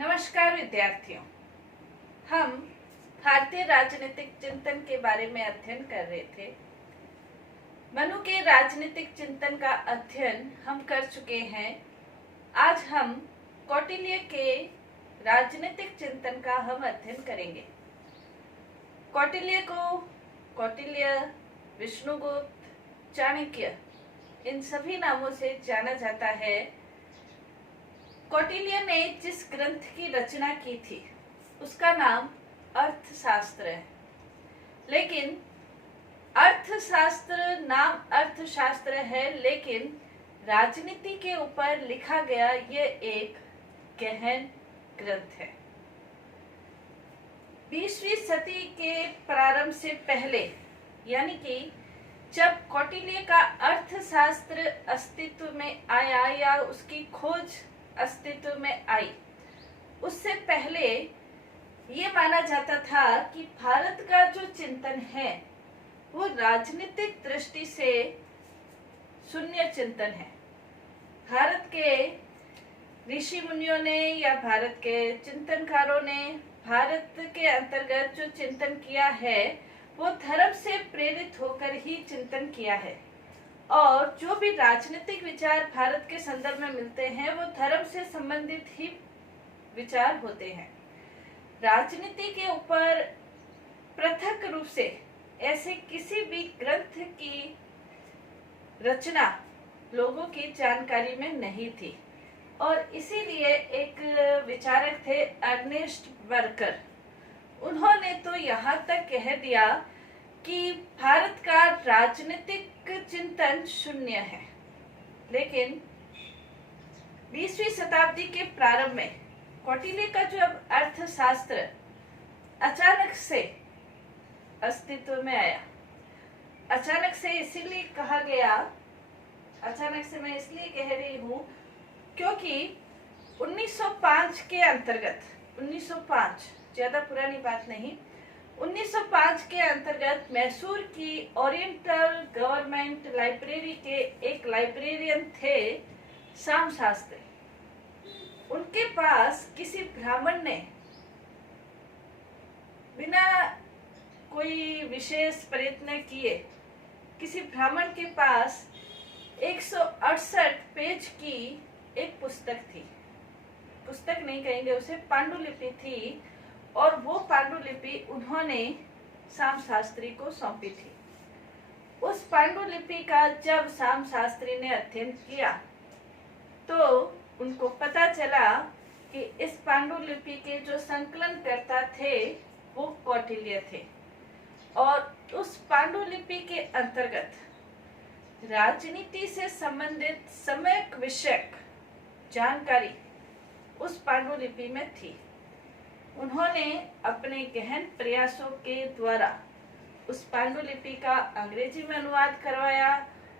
नमस्कार विद्यार्थियों। हम भारतीय राजनीतिक चिंतन के बारे में अध्ययन कर रहे थे। मनु के राजनीतिक चिंतन का अध्ययन हम कर चुके हैं। आज हम कौटिल्य के राजनीतिक चिंतन का हम अध्ययन करेंगे। कौटिल्य, विष्णुगुप्त, चाणक्य इन सभी नामों से जाना जाता है। कौटिल्य ने जिस ग्रंथ की रचना की थी उसका नाम अर्थशास्त्र है, लेकिन अर्थशास्त्र है, लेकिन राजनीति के ऊपर लिखा गया ये एक गहन ग्रंथ है। 20वीं सदी के प्रारंभ से पहले, यानी कि जब कौटिल्य का अर्थशास्त्र अस्तित्व में आया या उसकी खोज अस्तित्व में आई, उससे पहले ये माना जाता था कि भारत का जो चिंतन है वो राजनीतिक दृष्टि से शून्य चिंतन है। भारत के ऋषि मुनियों ने या भारत के चिंतनकारों ने भारत के अंतर्गत जो चिंतन किया है वो धर्म से प्रेरित होकर ही चिंतन किया है, और जो भी राजनीतिक विचार भारत के संदर्भ में मिलते हैं वो धर्म से संबंधित ही विचार होते हैं। राजनीति के ऊपर पृथक रूप से ऐसे किसी भी ग्रंथ की रचना लोगों की जानकारी में नहीं थी, और इसीलिए एक विचारक थे अर्नेस्ट बर्कर। उन्होंने तो यहाँ तक कह दिया कि भारत का राजनीतिक चिंतन शून्य है। लेकिन 20वीं शताब्दी के प्रारंभ में कौटिल्य का जो अर्थशास्त्र अचानक से अस्तित्व में आया, अचानक से इसीलिए कहा गया, अचानक से मैं इसलिए कह रही हूँ क्योंकि 1905 के अंतर्गत, 1905 ज्यादा पुरानी बात नहीं, 1905 के अंतर्गत मैसूर की ओरिएंटल गवर्नमेंट लाइब्रेरी के एक लाइब्रेरियन थे श्याम शास्त्री। उनके पास किसी ब्राह्मण ने बिना कोई विशेष प्रयत्न किए, किसी ब्राह्मण के पास 168 पेज की एक पुस्तक थी, पुस्तक नहीं कहेंगे उसे, पांडुलिपि थी, और वो पांडुलिपि उन्होंने श्याम शास्त्री को सौंपी थी। उस पांडुलिपि का जब श्याम शास्त्री ने अध्ययन किया तो उनको पता चला कि इस पांडुलिपि के जो संकलनकर्ता थे वो कौटिल्य थे, और उस पांडुलिपि के अंतर्गत राजनीति से संबंधित सम्यक विषयक जानकारी उस पांडुलिपि में थी। उन्होंने अपने गहन प्रयासों के द्वारा उस पांडुलिपि का अंग्रेजी में अनुवाद करवाया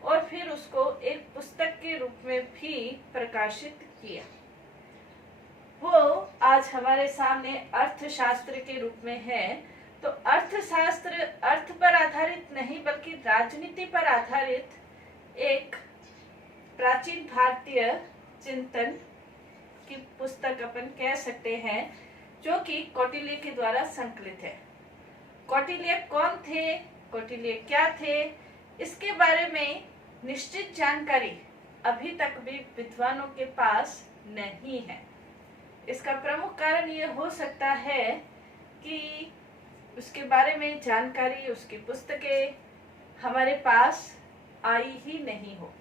और फिर उसको एक पुस्तक के रूप में भी प्रकाशित किया। वो आज हमारे सामने अर्थशास्त्र के रूप में है। तो अर्थशास्त्र अर्थ पर आधारित नहीं बल्कि राजनीति पर आधारित एक प्राचीन भारतीय चिंतन की पुस्तक अपन कह सकते हैं, जो कि कौटिल्य के द्वारा संकलित है। कौटिल्य कौन थे, कौटिल्य क्या थे, इसके बारे में निश्चित जानकारी अभी तक भी विद्वानों के पास नहीं है। इसका प्रमुख कारण ये हो सकता है कि उसके बारे में जानकारी, उसकी पुस्तकें हमारे पास आई ही नहीं हो।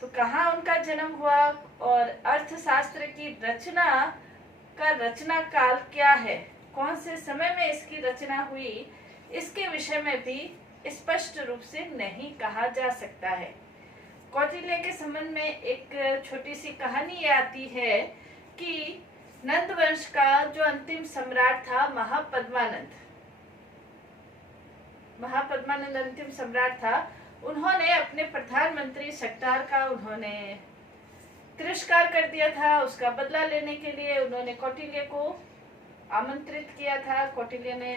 तो कहाँ उनका जन्म हुआ और अर्थशास्त्र की रचना का रचना काल क्या है, कौन से समय में इसकी रचना हुई, इसके विषय में भी स्पष्ट रूप से नहीं कहा जा सकता है। कौटिल्य के संबंध में एक छोटी सी कहानी आती है कि नंद वंश का जो अंतिम सम्राट था महापद्मानंद अंतिम सम्राट था। उन्होंने अपने प्रधानमंत्री शक्तार का उन्होंने तिरस्कार कर दिया था। उसका बदला लेने के लिए उन्होंने कौटिल्य को आमंत्रित किया था। कौटिल्य ने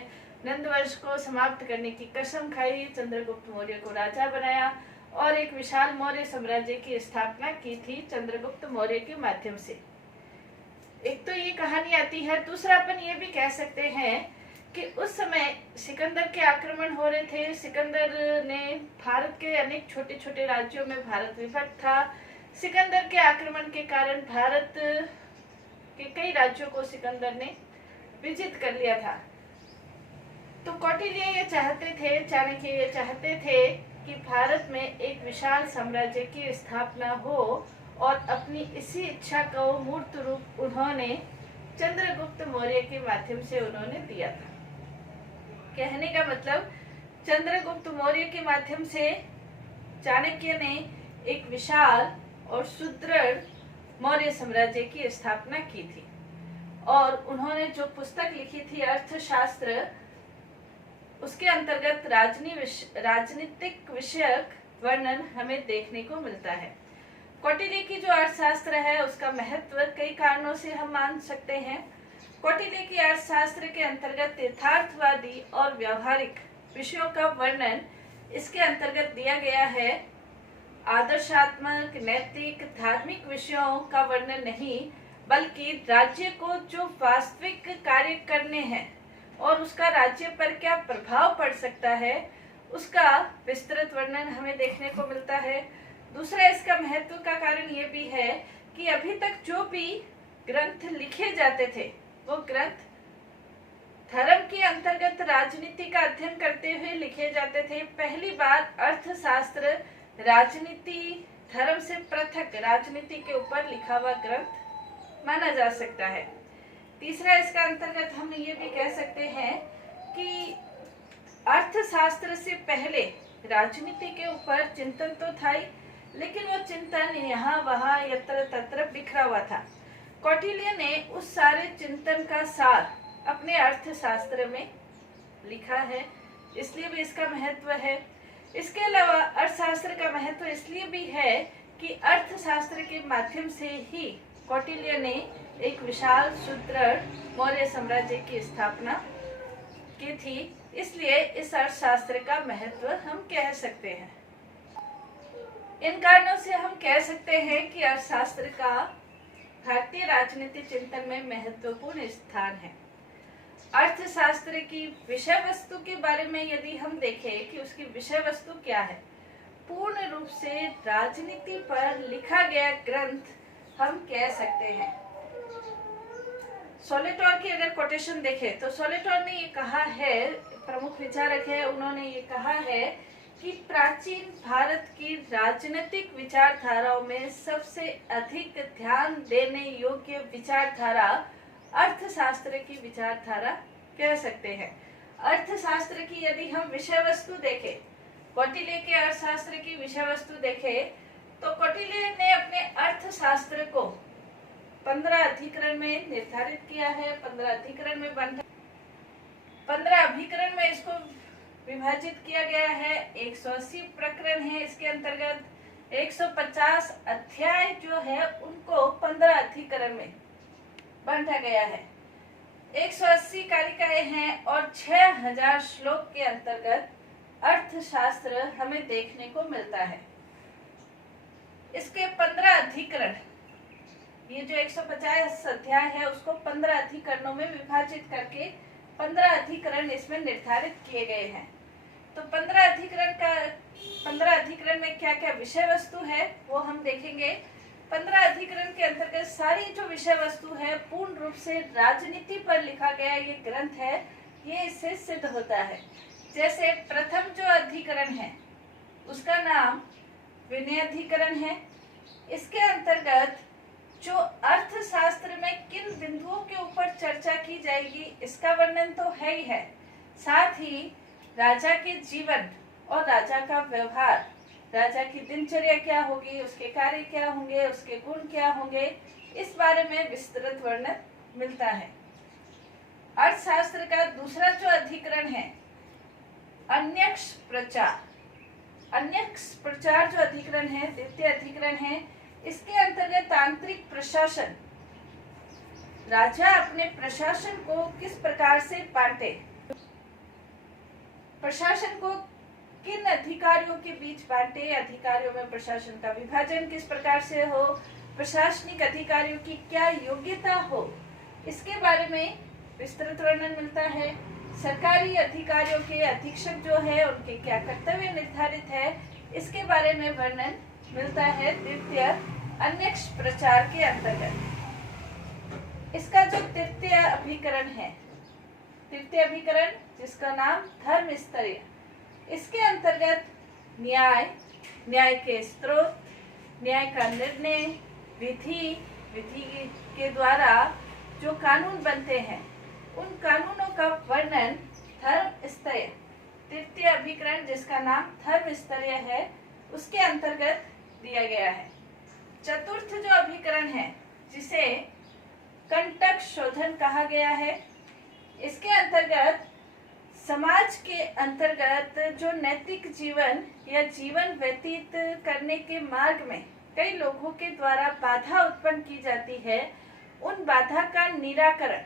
नंदवंश को समाप्त करने की कसम खाई, चंद्रगुप्त मौर्य को राजा बनाया और एक विशाल मौर्य साम्राज्य की स्थापना की थी चंद्रगुप्त मौर्य के माध्यम से। एक तो ये कहानी आती है, दूसरा अपन ये भी कह सकते हैं कि उस समय सिकंदर के आक्रमण हो रहे थे। सिकंदर ने भारत के अनेक छोटे छोटे राज्यों में भारत विभक्त था। सिकंदर के आक्रमण के कारण भारत के कई राज्यों को सिकंदर ने विजित कर लिया था। तो कौटिल्य ये चाहते थे, चाणक्य ये चाहते थे कि भारत में एक विशाल साम्राज्य की स्थापना हो, और अपनी इसी इच्छा को मूर्त रूप उन्होंने चंद्रगुप्त मौर्य के माध्यम से उन्होंने दिया था। कहने का मतलब, चंद्रगुप्त मौर्य के माध्यम से चाणक्य ने एक विशाल और सुदृढ़ मौर्य साम्राज्य की स्थापना की थी। और उन्होंने जो पुस्तक लिखी थी अर्थशास्त्र, उसके अंतर्गत राजनीतिक विषयक वर्णन हमें देखने को मिलता है। कौटिल्य की जो अर्थशास्त्र है उसका महत्व कई कारणों से हम मान सकते हैं। कौटिल्य की अर्थशास्त्र के अंतर्गत यथार्थवादी और व्यवहारिक विषयों का वर्णन इसके अंतर्गत दिया गया है। आदर्शात्मक, नैतिक, धार्मिक विषयों का वर्णन नहीं, बल्कि राज्य को जो वास्तविक कार्य करने हैं और उसका राज्य पर क्या प्रभाव पड़ सकता है, उसका विस्तृत वर्णन हमें देखने को मिलता है। दूसरा, इसका महत्व का कारण ये भी है कि अभी तक जो भी ग्रंथ लिखे जाते थे वो ग्रंथ धर्म के अंतर्गत राजनीति का अध्ययन करते हुए लिखे जाते थे। पहली बार अर्थशास्त्र राजनीति, धर्म से पृथक राजनीति के ऊपर लिखा हुआ ग्रंथ माना जा सकता है। तीसरा, इसका अंतर्गत हम ये भी कह सकते हैं कि अर्थशास्त्र से पहले राजनीति के ऊपर चिंतन तो था ही, लेकिन वो चिंतन यहाँ वहाँ यत्र तत्र बिखरा हुआ था। कौटिल्य ने उस सारे चिंतन का सार अपने अर्थशास्त्र में लिखा है, इसलिए भी इसका महत्व है। इसके अलावा अर्थशास्त्र का महत्व इसलिए भी है कि अर्थशास्त्र के माध्यम से ही कौटिल्य ने एक विशाल सुदृढ़ मौर्य साम्राज्य की स्थापना की थी, इसलिए इस अर्थशास्त्र का महत्व हम कह सकते हैं। इन कारणों से हम कह सकते हैं कि अर्थशास्त्र का भारतीय राजनीति चिंतन में महत्वपूर्ण स्थान है। अर्थशास्त्र की विषय वस्तु के बारे में यदि हम देखें कि उसकी विषय वस्तु क्या है, पूर्ण रूप से राजनीति पर लिखा गया ग्रंथ हम कह सकते हैं। सोलेटोर की अगर कोटेशन देखें तो सोलेटोर ने ये कहा है, प्रमुख विचारक है, उन्होंने ये कहा है कि प्राचीन भारत की राजनीतिक विचारधाराओं में सबसे अधिक ध्यान देने योग्य विचारधारा अर्थशास्त्र की विचारधारा कह सकते हैं। अर्थशास्त्र की यदि हम विषय वस्तु देखें, कौटिल्य के अर्थशास्त्र की विषय वस्तु देखें, तो कौटिल्य ने अपने अर्थशास्त्र को 15 अधिकरण में निर्धारित किया है। 15 अधिकरण में 15 अभिकरण में इसको विभाजित किया गया है। 180 प्रकरण है इसके अंतर्गत। 150 अध्याय जो है उनको 15 अधिकरण में बांटा गया है। 180 कारिकाएं हैं और 6000 श्लोक के अंतर्गत अर्थशास्त्र हमें देखने को मिलता है। इसके 15 अधिकरण, ये जो 150 अध्याय है उसको 15 अधिकरणों में विभाजित करके 15 अधिकरण इसमें निर्धारित किए गए हैं। तो 15 अधिकरण में क्या क्या विषय वस्तु है वो हम देखेंगे। 15 अधिकरण के अंतर्गत सारी जो विषय वस्तु है पूर्ण रूप से राजनीति पर लिखा गया ये ग्रंथ है, ये इससे सिद्ध होता है। जैसे प्रथम जो अधिकरण है उसका नाम विनय अधिकरण है। इसके अंतर्गत जो अर्थशास्त्र में किन बिंदुओं के ऊपर चर्चा की जाएगी इसका वर्णन तो है ही है, साथ ही राजा के जीवन और राजा का व्यवहार, राजा की दिनचर्या क्या होगी, उसके कार्य क्या होंगे, उसके गुण क्या होंगे, इस बारे में विस्तृत वर्णन मिलता है। अर्थशास्त्र का दूसरा जो अधिकरण है अन्यक्ष प्रचार। अन्यक्ष प्रचार जो अधिकरण है, द्वितीय अधिकरण है, इसके अंतर्गत तांत्रिक प्रशासन, राजा अपने प्रशासन को किस प्रकार से बांटे, प्रशासन को किन अधिकारियों के बीच बांटे, अधिकारियों में प्रशासन का विभाजन किस प्रकार से हो, प्रशासनिक अधिकारियों की क्या योग्यता हो, इसके बारे में विस्तृत वर्णन मिलता है। सरकारी अधिकारियों के अधीक्षक जो है उनके क्या कर्तव्य निर्धारित है, इसके बारे में वर्णन मिलता है द्वितीय अन्यक्ष प्रचार के अंतर्गत। इसका जो तृतीय अभिकरण है, तृतीय अभिकरण जिसका नाम धर्म स्तरीय, इसके अंतर्गत न्याय, न्याय के स्रोत, न्याय का निर्णय, विधि के द्वारा जो कानून बनते हैं उन कानूनों का वर्णन धर्म स्तरीय, तृतीय अभिकरण जिसका नाम धर्म स्तरीय है, उसके अंतर्गत दिया गया है। चतुर्थ जो अभिकरण है जिसे कंटक शोधन कहा गया है, इसके अंतर्गत समाज के अंतर्गत जो नैतिक जीवन या जीवन व्यतीत करने के मार्ग में कई लोगों के द्वारा बाधा उत्पन्न की जाती है, उन बाधा का निराकरण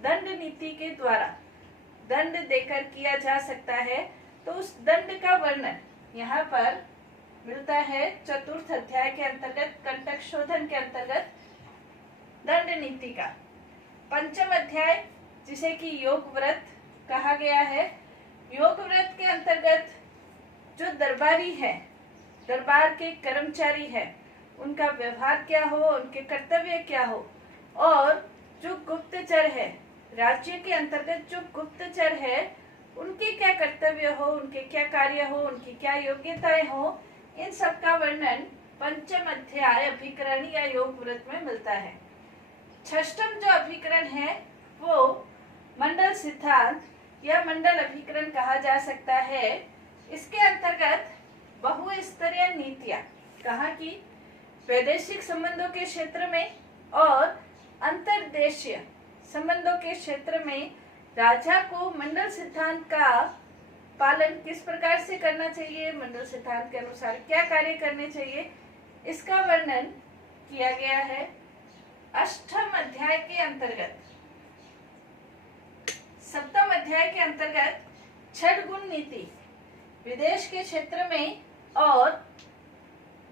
दंड नीति के द्वारा दंड देकर किया जा सकता है। तो उस दंड का वर्णन यहाँ पर मिलता है चतुर्थ अध्याय के अंतर्गत, कंटक शोधन के अंतर्गत दंड नीति का। पंचम अध्याय जिसे कि योग व्रत कहा गया है, योग व्रत के अंतर्गत जो दरबारी है, दरबार के कर्मचारी है, उनका व्यवहार क्या हो, उनके कर्तव्य क्या हो, और जो गुप्तचर है, राज्य के अंतर्गत जो गुप्तचर है उनके क्या कर्तव्य हो, उनके क्या कार्य हो, उनकी क्या योग्यताएं हो, इन सब का वर्णन पंचम अध्याय अभिकरण या योग व्रत में मिलता है। षष्ठम जो अभिकरण है वो मंडल सिद्धांत या मंडल अभिकरण कहा जा सकता है। इसके अंतर्गत बहुस्तरीय नीतियां, कहा कि वैदेशिक संबंधों के क्षेत्र में और अंतर्देशीय संबंधों के क्षेत्र में राजा को मंडल सिद्धांत का पालन किस प्रकार से करना चाहिए, मंडल सिद्धांत के अनुसार क्या कार्य करने चाहिए, इसका वर्णन किया गया है। अष्टम अध्याय के अंतर्गत, सप्तम अध्याय के अंतर्गत छठ गुण नीति, विदेश के क्षेत्र में और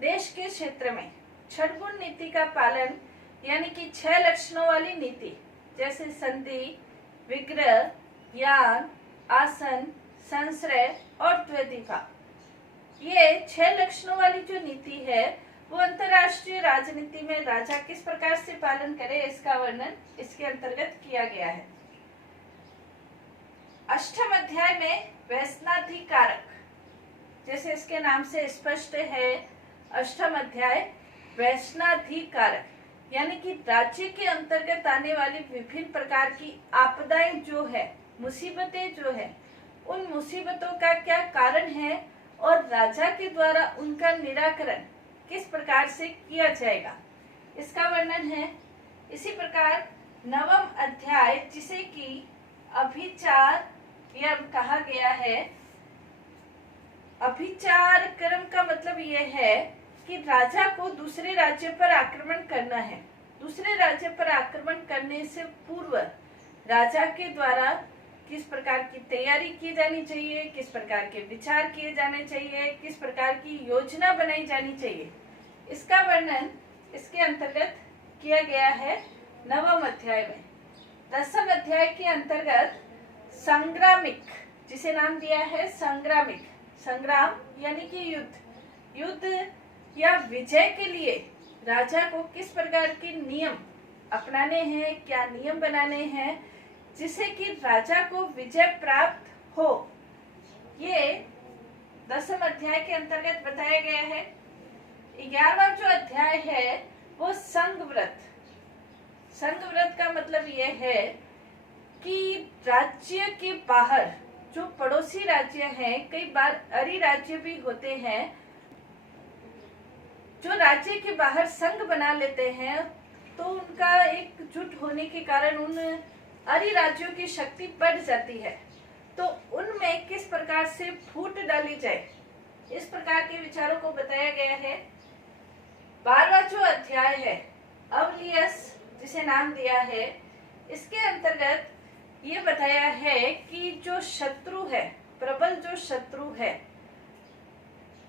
देश के क्षेत्र में छठ गुण नीति का पालन, यानी कि 6 लक्षणों वाली नीति जैसे संधि, विग्रह, ज्ञान, आसन, संश्रय और द्विदिफा, ये 6 लक्षणों वाली जो नीति है वो अंतर्राष्ट्रीय राजनीति में राजा किस प्रकार से पालन करे, इसका वर्णन इसके अंतर्गत किया गया है। अष्टम अध्याय में व्यसनाधिकारक, जैसे इसके नाम से स्पष्ट है, अष्टम अध्याय व्यसनाधिकारक, यानी कि राज्य के अंतर्गत आने वाली विभिन्न प्रकार की आपदाएं जो है, मुसीबतें जो है, उन मुसीबतों का क्या कारण है और राजा के द्वारा उनका निराकरण किस प्रकार से किया जाएगा, इसका वर्णन है। इसी प्रकार नवम अध्याय जिसे कि अभिचार या कहा गया है, अभिचार कर्म का मतलब यह है कि राजा को दूसरे राज्य पर आक्रमण करना है। दूसरे राज्य पर आक्रमण करने से पूर्व राजा के द्वारा किस प्रकार की तैयारी की जानी चाहिए, किस प्रकार के विचार किए जाने चाहिए, किस प्रकार की योजना बनाई जानी चाहिए, इसका वर्णन इसके अंतर्गत किया गया है नवम अध्याय में। दसम अध्याय के अंतर्गत संग्रामिक, जिसे नाम दिया है संग्रामिक, संग्राम यानी कि युद्ध, युद्ध या विजय के लिए राजा को किस प्रकार के नियम अपनाने हैं, क्या नियम बनाने हैं जिससे कि राजा को विजय प्राप्त हो, ये दसम अध्याय के अंतर्गत बताया गया है। 11वां जो अध्याय है वो संघ व्रत। संघ व्रत का मतलब यह है कि राज्य के बाहर जो पड़ोसी राज्य हैं, कई बार अरी राज्य भी होते हैं, जो राज्य के बाहर संघ बना लेते हैं, तो उनका एकजुट होने के कारण उन अरी राज्यों की शक्ति बढ़ जाती है। तो उनमें किस प्रकार से फूट डाली जाए, इस प्रकार के विचारों को बताया गया है। 12वां जो अध्याय है अवलियस, जिसे नाम दिया है, इसके अंतर्गत ये बताया है कि जो शत्रु है, प्रबल जो शत्रु है,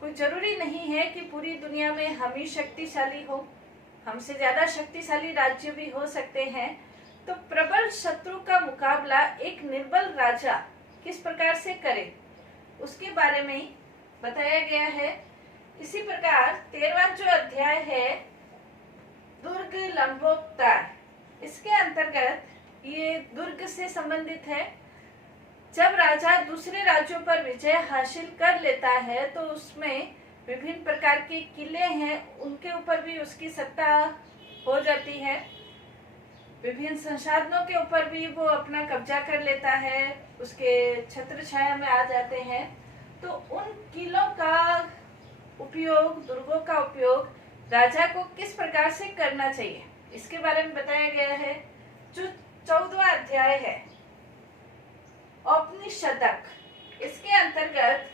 कोई जरूरी नहीं है कि पूरी दुनिया में हम ही शक्तिशाली हो, हमसे ज्यादा शक्तिशाली राज्य भी हो सकते हैं, तो प्रबल शत्रु का मुकाबला एक निर्बल राजा किस प्रकार से करे, उसके बारे में बताया गया है। इसी प्रकार 13वां जो अध्याय है दुर्ग लंबोदर, इसके अंतर्गत ये दुर्ग से संबंधित है। जब राजा दूसरे राज्यों पर विजय हासिल कर लेता है तो उसमें विभिन्न प्रकार के किले हैं, उनके ऊपर भी उसकी सत्ता हो जाती है। विभिन्न संसाधनों के ऊपर भी वो अपना कब्जा कर लेता है, उसके छत्र छाया में आ जाते हैं। तो उन किलों का उपयोग, दुर्गों का उपयोग राजा को किस प्रकार से करना चाहिए, इसके बारे में बताया गया है। जो 14वां अध्याय है औपनिषदक, इसके अंतर्गत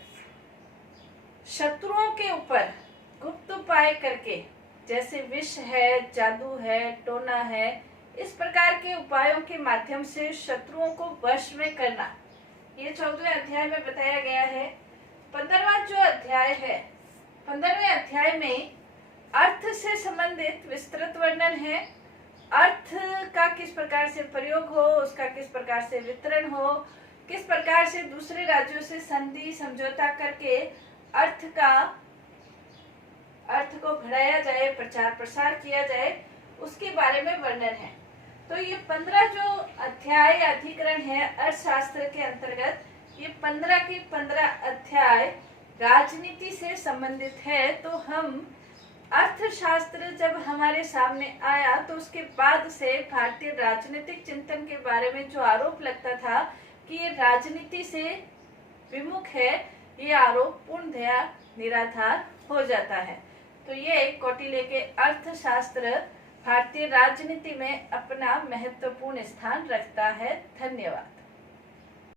शत्रुओं के ऊपर गुप्त उपाय करके, जैसे विष है, जादू है, टोना है, इस प्रकार के उपायों के माध्यम से शत्रुओं को वश में करना, ये 14वें अध्याय में बताया गया है। 15वां जो अध्याय है, 15वें अध्याय में अर्थ से संबंधित विस्तृत वर्णन है। अर्थ का किस प्रकार से प्रयोग हो, उसका किस प्रकार से वितरण हो, किस प्रकार से दूसरे राज्यों से संधि समझौता करके अर्थ को बढ़ाया जाए, प्रचार प्रसार किया जाए, उसके बारे में वर्णन है। तो ये 15 जो अध्याय अधिकरण है अर्थशास्त्र के अंतर्गत, ये 15 के 15 अध्याय राजनीति से संबंधित है। तो हम अर्थशास्त्र जब हमारे सामने आया तो उसके बाद से भारतीय राजनीतिक चिंतन के बारे में जो आरोप लगता था कि ये राजनीति से विमुख है, ये आरोप पूर्णतया निराधार हो जाता है। तो ये कौटिल्य के अर्थशास्त्र भारतीय राजनीति में अपना महत्वपूर्ण स्थान रखता है। धन्यवाद।